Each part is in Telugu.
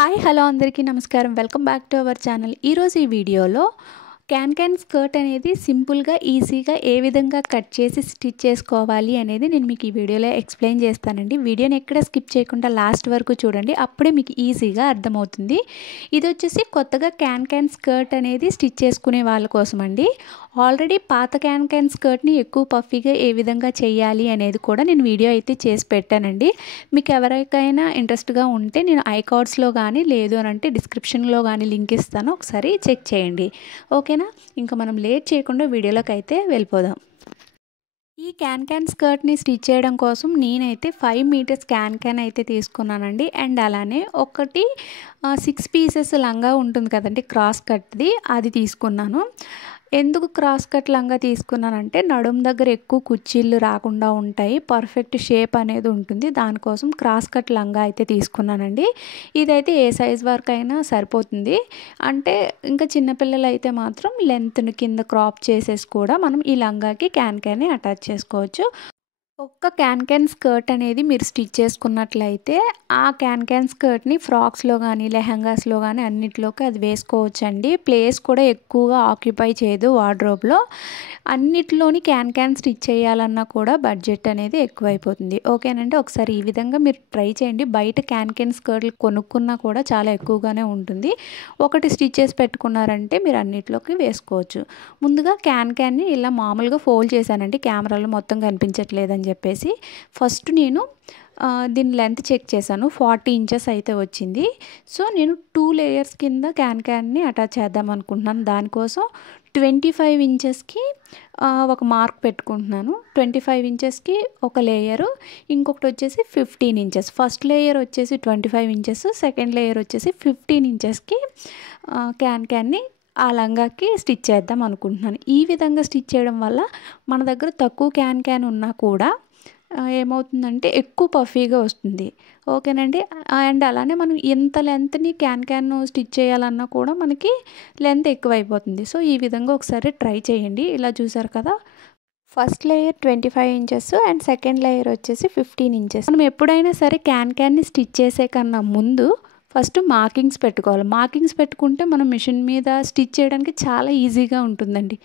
హాయ్ హలో అందరికీ నమస్కారం. Welcome back to our channel. ఈరోజు ఈ వీడియోలో క్యాన్ స్కర్ట్ అనేది సింపుల్గా ఈజీగా ఏ విధంగా కట్ చేసి స్టిచ్ చేసుకోవాలి అనేది నేను మీకు ఈ వీడియోలో ఎక్స్ప్లెయిన్ చేస్తానండి. వీడియోని ఎక్కడ స్కిప్ చేయకుండా లాస్ట్ వరకు చూడండి, అప్పుడే మీకు ఈజీగా అర్థమవుతుంది. ఇది వచ్చేసి కొత్తగా క్యాన్ స్కర్ట్ అనేది స్టిచ్ చేసుకునే వాళ్ళ కోసం అండి. ఆల్రెడీ పాత క్యాన్ స్కర్ట్ని ఎక్కువ పఫీగా ఏ విధంగా చేయాలి అనేది కూడా నేను వీడియో అయితే చేసి పెట్టానండి. మీకు ఎవరికైనా ఇంట్రెస్ట్గా ఉంటే నేను ఐకార్డ్స్లో కానీ లేదు అని అంటే డిస్క్రిప్షన్లో కానీ లింక్ ఇస్తాను, ఒకసారి చెక్ చేయండి. ఓకేనా? ఇంకా మనం లేట్ చేయకుండా వీడియోలోకి అయితే వెళ్ళిపోదాం. ఈ క్యాన్ స్కర్ట్ని స్టిచ్ చేయడం కోసం నేనైతే 5 మీటర్స్ క్యాన్ అయితే తీసుకున్నానండి. అండ్ అలానే ఒకటి 6 పీసెస్ లంగా ఉంటుంది కదండి, క్రాస్ కట్ది, అది తీసుకున్నాను. ఎందుకు క్రాస్ కట్ లంగా తీసుకున్నానంటే నడుము దగ్గర ఎక్కువ కుర్చీలు రాకుండా ఉంటాయి, పర్ఫెక్ట్ షేప్ అనేది ఉంటుంది. దానికోసం క్రాస్ కట్ లంగా అయితే తీసుకున్నానండి. ఇదైతే ఏ సైజ్ వరకు అయినా సరిపోతుంది. అంటే ఇంకా చిన్నపిల్లలు అయితే మాత్రం లెంత్ని కింద క్రాప్ చేసేసి కూడా మనం ఈ లంగాకి క్యాన్ని అటాచ్ చేసుకోవచ్చు. ఒక్క క్యాన్ స్కర్ట్ అనేది మీరు స్టిచ్ చేసుకున్నట్లయితే ఆ క్యాన్ స్కర్ట్ని ఫ్రాక్స్లో కానీ లెహంగాస్లో కానీ అన్నిట్లోకి అది వేసుకోవచ్చండి. ప్లేస్ కూడా ఎక్కువగా ఆక్యుపై చేయదు వార్డ్రోబ్లో. అన్నిట్లోని క్యాన్ స్టిచ్ చేయాలన్నా కూడా బడ్జెట్ అనేది ఎక్కువైపోతుంది. ఓకేనండి, ఒకసారి ఈ విధంగా మీరు ట్రై చేయండి. బయట క్యాన్ స్కర్ట్లు కొనుక్కున్నా కూడా చాలా ఎక్కువగానే ఉంటుంది. ఒకటి స్టిచ్ చేసి పెట్టుకున్నారంటే మీరు అన్నిట్లోకి వేసుకోవచ్చు. ముందుగా క్యాన్ని ఇలా మామూలుగా ఫోల్డ్ చేశానండి, కెమెరాలో మొత్తం కనిపించట్లేదని చెప్పేసి. ఫస్ట్ నేను దీని లెంత్ చెక్ చేశాను, 40 ఇంచెస్ అయితే వచ్చింది. సో నేను 2 లేయర్స్ కింద క్యాన్ని అటాచ్ చేద్దాం అనుకుంటున్నాను. దానికోసం 25 ఇంచెస్కి ఒక మార్క్ పెట్టుకుంటున్నాను. 25 ఇంచెస్కి ఒక లేయరు, ఇంకొకటి వచ్చేసి 15 ఇంచెస్. ఫస్ట్ లేయర్ వచ్చేసి 25 ఇంచెస్, సెకండ్ లేయర్ వచ్చేసి 15 ఇంచెస్కి క్యాన్ని ఆ లంగాకి స్టిచ్ చేద్దాం అనుకుంటున్నాను. ఈ విధంగా స్టిచ్ చేయడం వల్ల మన దగ్గర తక్కువ క్యాన్ ఉన్నా కూడా ఏమవుతుందంటే ఎక్కువ పఫీగా వస్తుంది. ఓకేనండి. అండ్ అలానే మనం ఎంత లెంత్ని క్యాన్ స్టిచ్ చేయాలన్నా కూడా మనకి లెంత్ ఎక్కువైపోతుంది. సో ఈ విధంగా ఒకసారి ట్రై చేయండి. ఇలా చూసారు కదా, first layer 25 inches and second layer వచ్చేసి 15 ఇంచెస్. మనం ఎప్పుడైనా సరే క్యాన్ని స్టిచ్ చేసే కన్నా ముందు ఫస్ట్ మార్కింగ్స్ పెట్టుకోవాలి. మార్కింగ్స్ పెట్టుకుంటే మనం మిషన్ మీద స్టిచ్ చేయడానికి చాలా ఈజీగా ఉంటుందండి.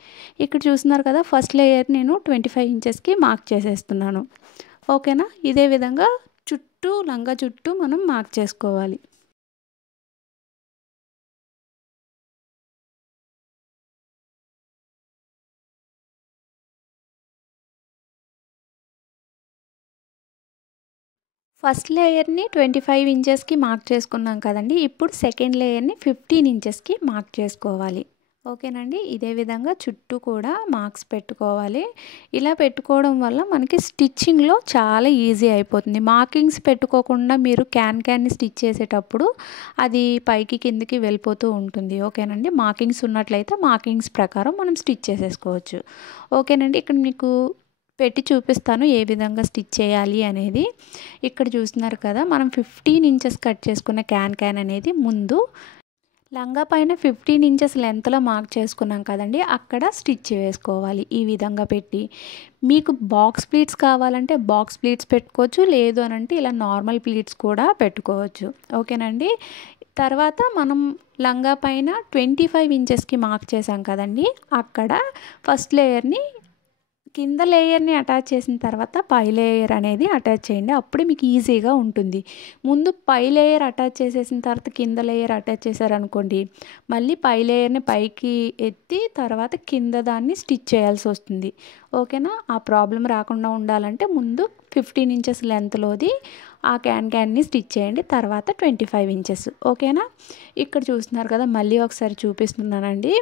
ఇక్కడ చూస్తున్నారు కదా, ఫస్ట్ లేయర్ నేను 25 ఇంచెస్కి మార్క్ చేసేస్తున్నాను. ఓకేనా? ఇదే విధంగా లంగా చుట్టూ మనం మార్క్ చేసుకోవాలి. ఫస్ట్ లేయర్ని 25 ఇంచెస్కి మార్క్ చేసుకున్నాం కదండి. ఇప్పుడు సెకండ్ లేయర్ని 15 ఇంచెస్కి మార్క్ చేసుకోవాలి. ఓకేనండి, ఇదే విధంగా చుట్టూ కూడా మార్క్స్ పెట్టుకోవాలి. ఇలా పెట్టుకోవడం వల్ల మనకి స్టిచ్చింగ్లో చాలా ఈజీ అయిపోతుంది. మార్కింగ్స్ పెట్టుకోకుండా మీరు క్యాన్ని స్టిచ్ చేసేటప్పుడు అది పైకి కిందకి వెళ్ళిపోతూ ఉంటుంది. ఓకేనండి, మార్కింగ్స్ ఉన్నట్లయితే మార్కింగ్స్ ప్రకారం మనం స్టిచ్ చేసేసుకోవచ్చు. ఓకేనండి, ఇక్కడ మీకు పెట్టి చూపిస్తాను ఏ విధంగా స్టిచ్ చేయాలి అనేది. ఇక్కడ చూస్తున్నారు కదా, మనం 15 ఇంచెస్ కట్ చేసుకున్న క్యాన్ అనేది ముందు లంగా పైన 15 ఇంచెస్ లెంత్లో మార్క్ చేసుకున్నాం కదండి, అక్కడ స్టిచ్ వేసుకోవాలి. ఈ విధంగా పెట్టి మీకు బాక్స్ ప్లీట్స్ కావాలంటే బాక్స్ ప్లీట్స్ పెట్టుకోవచ్చు, లేదు అని అంటే ఇలా నార్మల్ ప్లీట్స్ కూడా పెట్టుకోవచ్చు. ఓకేనండి. తర్వాత మనం లంగా పైన 25 ఇంచెస్కి మార్క్ చేసాం కదండి, అక్కడ ఫస్ట్ లేయర్ని కింద లేయర్ని అటాచ్ చేసిన తర్వాత పై లేయర్ అనేది అటాచ్ చేయండి. అప్పుడే మీకు ఈజీగా ఉంటుంది. ముందు పై లేయర్ అటాచ్ చేసేసిన తర్వాత కింద లేయర్ అటాచ్ చేశారనుకోండి, మళ్ళీ పై లేయర్ని పైకి ఎత్తి తర్వాత కింద దాన్ని స్టిచ్ చేయాల్సి వస్తుంది. ఓకేనా? ఆ ప్రాబ్లం రాకుండా ఉండాలంటే ముందు 15 ఇంచెస్ లెంత్లోది ఆ క్యాన్ని స్టిచ్ చేయండి, తర్వాత 25 ఇంచెస్. ఓకేనా? ఇక్కడ చూస్తున్నారు కదా, మళ్ళీ ఒకసారి చూపిస్తున్నానండి.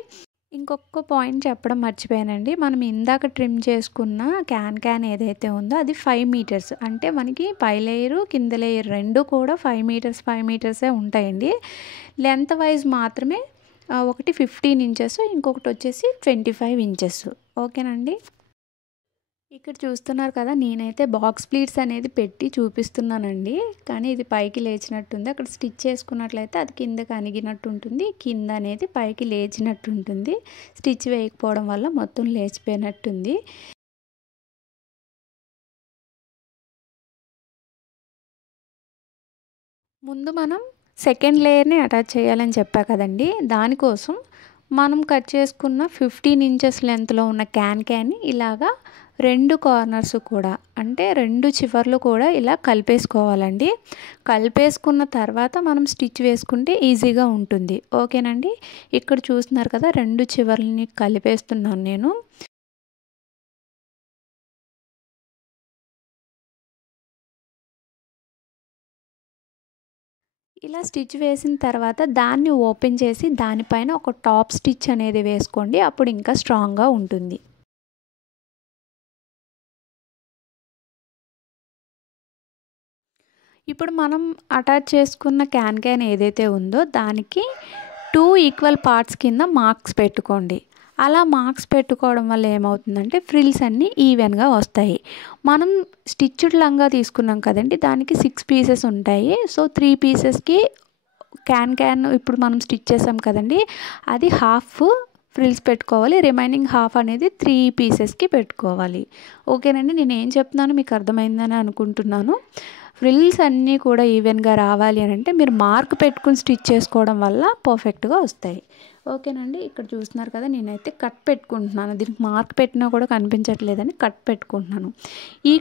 ఇంకొక పాయింట్ చెప్పడం మర్చిపోయానండి. మనం ఇందాక ట్రిమ్ చేసుకున్న క్యాన్ ఏదైతే ఉందో అది 5 మీటర్స్. అంటే మనకి పై లేయరు కింద లేయర్ రెండు కూడా 5 మీటర్సే ఉంటాయండి. లెంత్ వైజ్ మాత్రమే ఒకటి 15 ఇంచెస్, ఇంకొకటి వచ్చేసి 25 ఇంచెస్. ఓకేనండి. ఇక్కడ చూస్తున్నారు కదా, నేనైతే బాక్స్ ప్లీట్స్ అనేది పెట్టి చూపిస్తున్నానండి, కానీ ఇది పైకి లేచినట్టుంది. అక్కడ స్టిచ్ చేసుకున్నట్లయితే అది కిందకి అణిగినట్టు ఉంటుంది, కింద అనేది పైకి లేచినట్టు ఉంటుంది. స్టిచ్ వేయకపోవడం వల్ల మొత్తం లేచిపోయినట్టుంది. ముందు మనం సెకండ్ లేయర్ని అటాచ్ చేయాలని చెప్పా కదండి, దానికోసం మనం కట్ చేసుకున్న 15 ఇంచెస్ లెంత్లో ఉన్న క్యాన్ని ఇలాగా 2 కార్నర్స్ కూడా అంటే 2 చివర్లు కూడా ఇలా కలిపేసుకోవాలండి. కలిపేసుకున్న తర్వాత మనం స్టిచ్ వేసుకుంటే ఈజీగా ఉంటుంది. ఓకేనండి, ఇక్కడ చూస్తున్నారు కదా 2 చివర్లని కలిపేస్తున్నాను నేను. ఇలా స్టిచ్ వేసిన తర్వాత దాన్ని ఓపెన్ చేసి దానిపైన ఒక టాప్ స్టిచ్ అనేది వేసుకోండి, అప్పుడు ఇంకా స్ట్రాంగ్గా ఉంటుంది. ఇప్పుడు మనం అటాచ్ చేసుకున్న క్యాన్ ఏదైతే ఉందో దానికి 2 ఈక్వల్ పార్ట్స్ కింద మార్క్స్ పెట్టుకోండి. అలా మార్క్స్ పెట్టుకోవడం వల్ల ఏమవుతుందంటే ఫ్రిల్స్ అన్నీ ఈవెన్గా వస్తాయి. మనం స్టిచ్డ్ లంగా తీసుకున్నాం కదండి, దానికి 6 పీసెస్ ఉంటాయి. సో 3 పీసెస్కి క్యాన్ ఇప్పుడు మనం స్టిచ్ చేసాం కదండి, అది హాఫ్ ఫ్రిల్స్ పెట్టుకోవాలి, రిమైనింగ్ హాఫ్ అనేది 3 పీసెస్కి పెట్టుకోవాలి. ఓకేనండి, నేను ఏం చెప్తున్నానో మీకు అర్థమైందని అనుకుంటున్నాను. ఫ్రిల్స్ అన్నీ కూడా ఈవెన్గా రావాలి అని అంటే మీరు మార్క్ పెట్టుకుని స్టిచ్ చేసుకోవడం వల్ల పర్ఫెక్ట్గా వస్తాయి. ఓకేనండి, ఇక్కడ చూస్తున్నారు కదా నేనైతే కట్ పెట్టుకుంటున్నాను. దీనికి మార్క్ పెట్టినా కూడా కనిపించట్లేదని కట్ పెట్టుకుంటున్నాను. ఈ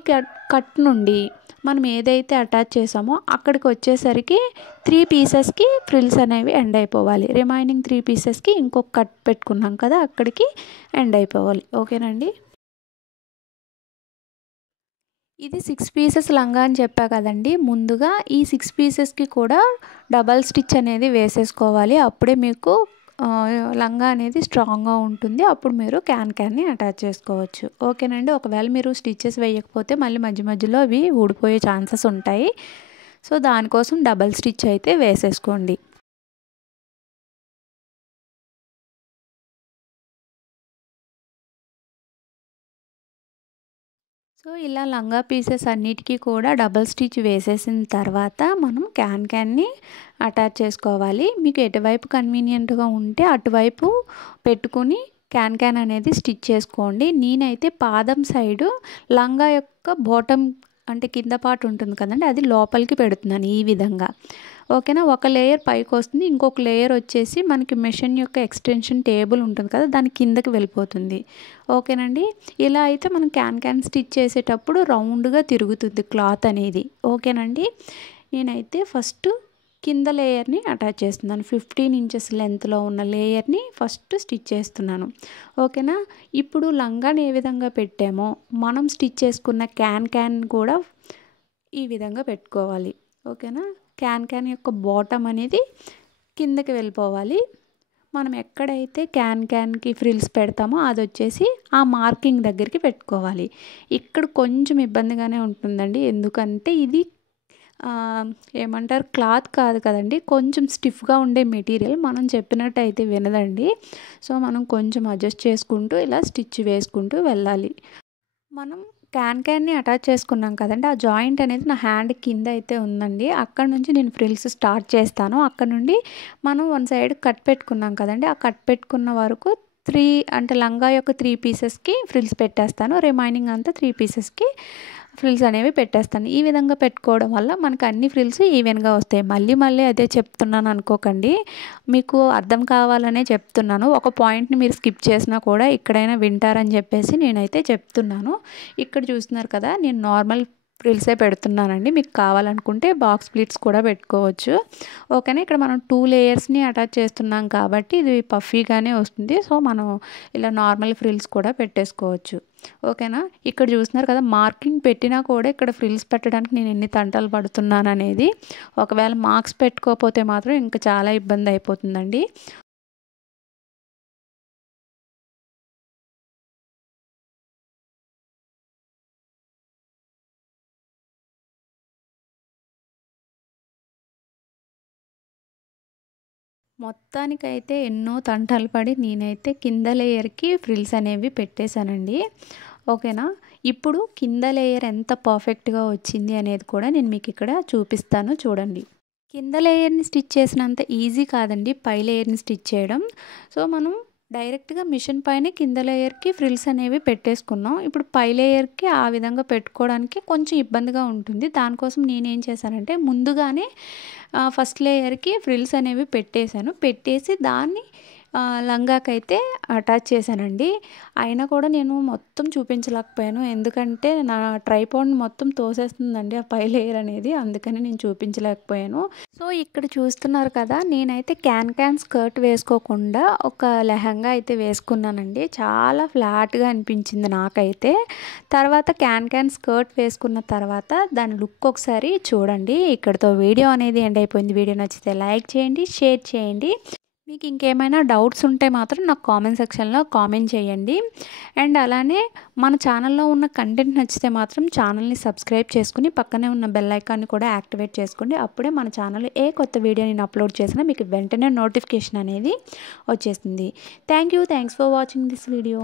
కట్ నుండి మనం ఏదైతే అటాచ్ చేసామో అక్కడికి వచ్చేసరికి 3 పీసెస్కి ఫ్రిల్స్ అనేవి ఎండ్ అయిపోవాలి. రిమైనింగ్ 3 పీసెస్కి ఇంకొక కట్ పెట్టుకున్నాం కదా అక్కడికి ఎండ్ అయిపోవాలి. ఓకేనండి, ఇది 6 పీసెస్ లంగా అని చెప్పా కదండి, ముందుగా ఈ 6 పీసెస్కి కూడా డబల్ స్టిచ్ అనేది వేసేసుకోవాలి. అప్పుడే మీకు లంగా అనేది స్ట్రాంగ్గా ఉంటుంది. అప్పుడు మీరు క్యాన్ని అటాచ్ చేసుకోవచ్చు. ఓకేనండి, ఒకవేళ మీరు స్టిచెస్ వేయకపోతే మళ్ళీ మధ్య మధ్యలో అవి ఊడిపోయే ఛాన్సెస్ ఉంటాయి. సో దానికోసం డబల్ స్టిచ్ అయితే వేసేసుకోండి. సో ఇలా లంగా పీసెస్ అన్నిటికీ కూడా డబల్ స్టిచ్ వేసేసిన తర్వాత మనం క్యాన్ని అటాచ్ చేసుకోవాలి. మీకు ఎటువైపు కన్వీనియంట్గా ఉంటే అటువైపు పెట్టుకుని క్యాన్ అనేది స్టిచ్ చేసుకోండి. నేనైతే పాదం సైడు లంగా యొక్క బాటమ్ అంటే కింద పార్ట్ ఉంటుంది కదండి, అది లోపలికి పెడుతున్నాను ఈ విధంగా. ఓకేనా, ఒక లేయర్ పైకి వస్తుంది, ఇంకొక లేయర్ వచ్చేసి మనకి మెషిన్ యొక్క ఎక్స్టెన్షన్ టేబుల్ ఉంటుంది కదా దాని కిందకి వెళ్ళిపోతుంది. ఓకేనండి, ఇలా అయితే మనం క్యాన్ స్టిచ్ చేసేటప్పుడు రౌండ్గా తిరుగుతుంది క్లాత్ అనేది. ఓకేనండి, నేనైతే ఫస్ట్ కింద లేయర్ని అటాచ్ చేస్తున్నాను. 15 ఇంచెస్ లెంత్లో ఉన్న లేయర్ని ఫస్ట్ స్టిచ్ చేస్తున్నాను. ఓకేనా, ఇప్పుడు లంగాని ఏ విధంగా పెట్టామో మనం స్టిచ్ చేసుకున్న క్యాన్ కూడా ఈ విధంగా పెట్టుకోవాలి. ఓకేనా, క్యాన్ యొక్క బాటమ్ అనేది కిందకి వెళ్ళిపోవాలి. మనం ఎక్కడైతే క్యాన్కి ఫ్రిల్స్ పెడతామో అది వచ్చేసి ఆ మార్కింగ్ దగ్గరికి పెట్టుకోవాలి. ఇక్కడ కొంచెం ఇబ్బందిగానే ఉంటుందండి, ఎందుకంటే ఇది ఏమంటారు క్లాత్ కాదు కదండి, కొంచెం స్టిఫ్గా ఉండే మెటీరియల్, మనం చెప్పినట్టు అయితే వినదండి. సో మనం కొంచెం అడ్జస్ట్ చేసుకుంటూ ఇలా స్టిచ్ వేసుకుంటూ వెళ్ళాలి. మనం క్యాన్ని అటాచ్ చేసుకున్నాం కదండి, ఆ జాయింట్ అనేది నా హ్యాండ్ కింద అయితే ఉందండి. అక్కడ నుంచి నేను ఫ్రిల్స్ స్టార్ట్ చేస్తాను. అక్కడ నుండి మనం వన్ సైడ్ కట్ పెట్టుకున్నాం కదండి, ఆ కట్ పెట్టుకున్న వరకు 3 అంటే లంగా యొక్క 3 పీసెస్కి ఫ్రిల్స్ పెట్టేస్తాను. రిమైనింగ్ అంతా 3 పీసెస్కి ఫ్రిల్స్ అనేవి పెట్టేస్తాను. ఈ విధంగా పెట్టుకోవడం వల్ల మనకు అన్ని ఫ్రిల్స్ ఈవెన్గా వస్తాయి. మళ్ళీ అదే చెప్తున్నాను అనుకోకండి, మీకు అర్థం కావాలనే చెప్తున్నాను. ఒక పాయింట్ని మీరు స్కిప్ చేసినా కూడా ఇక్కడైనా వింటారని చెప్పేసి నేనైతే చెప్తున్నాను. ఇక్కడ చూస్తున్నారు కదా నేను నార్మల్ ఫ్రిల్సే పెడుతున్నానండి, మీకు కావాలనుకుంటే బాక్స్ ప్లీట్స్ కూడా పెట్టుకోవచ్చు. ఓకేనా, ఇక్కడ మనం 2 లేయర్స్ని అటాచ్ చేస్తున్నాం కాబట్టి ఇది పఫీగానే వస్తుంది. సో మనం ఇలా నార్మల్ ఫ్రిల్స్ కూడా పెట్టేసుకోవచ్చు. ఓకేనా, ఇక్కడ చూస్తున్నారు కదా మార్కింగ్ పెట్టినా కూడా ఇక్కడ ఫ్రిల్స్ పెట్టడానికి నేను ఎన్ని తంటాలు పడుతున్నాను అనేది. ఒకవేళ మార్క్స్ పెట్టుకోకపోతే మాత్రం ఇంకా చాలా ఇబ్బంది అయిపోతుందండి. మొత్తానికైతే ఎన్నో తంటాలు పడి నేనైతే కింద లేయర్కి ఫ్రిల్స్ అనేవి పెట్టేశానండి. ఓకేనా, ఇప్పుడు కింద లేయర్ ఎంత పర్ఫెక్ట్గా వచ్చింది అనేది కూడా నేను మీకు ఇక్కడ చూపిస్తాను చూడండి. కింద లేయర్ని స్టిచ్ చేసినంత ఈజీ కాదండి పై లేయర్ని స్టిచ్ చేయడం. సో మనం డైరెక్ట్గా మిషన్ పైన కింద లేయర్కి ఫ్రిల్స్ అనేవి పెట్టేసుకున్నాం. ఇప్పుడు పై లేయర్కి ఆ విధంగా పెట్టుకోవడానికి కొంచెం ఇబ్బందిగా ఉంటుంది. దానికోసం నేనేం చేశానంటే ముందుగానే ఫస్ట్ లేయర్కి ఫ్రిల్స్ అనేవి పెట్టేసి దాన్ని లంగాకైతే అటాచ్ చేశానండి. అయినా కూడా నేను మొత్తం చూపించలేకపోయాను. ఎందుకంటే నా ట్రైపాడ్ మొత్తం తోసేస్తుందండి ఆ పై లేయర్ అనేది. అందుకని నేను చూపించలేకపోయాను. సో ఇక్కడ చూస్తున్నారు కదా, నేనైతే క్యాన్ స్కర్ట్ వేసుకోకుండా ఒక లెహంగా అయితే వేసుకున్నానండి. చాలా ఫ్లాట్గా అనిపించింది నాకైతే. తర్వాత క్యాన్ స్కర్ట్ వేసుకున్న తర్వాత దాని లుక్ ఒకసారి చూడండి. ఇక్కడితో వీడియో అనేది ఎండ్ అయిపోయింది. వీడియో నచ్చితే లైక్ చేయండి, షేర్ చేయండి. మీకు ఇంకేమైనా డౌట్స్ ఉంటే మాత్రం నాకు కామెంట్ సెక్షన్లో కామెంట్ చేయండి. అండ్ అలానే మన ఛానల్లో ఉన్న కంటెంట్ నచ్చితే మాత్రం ఛానల్ని సబ్స్క్రైబ్ చేసుకుని పక్కనే ఉన్న బెల్ ఐకాన్ని కూడా యాక్టివేట్ చేసుకోండి. అప్పుడే మన ఛానల్లో ఏ కొత్త వీడియో నేను అప్లోడ్ చేసినా మీకు వెంటనే నోటిఫికేషన్ అనేది వచ్చేస్తుంది. Thanks for watching this video.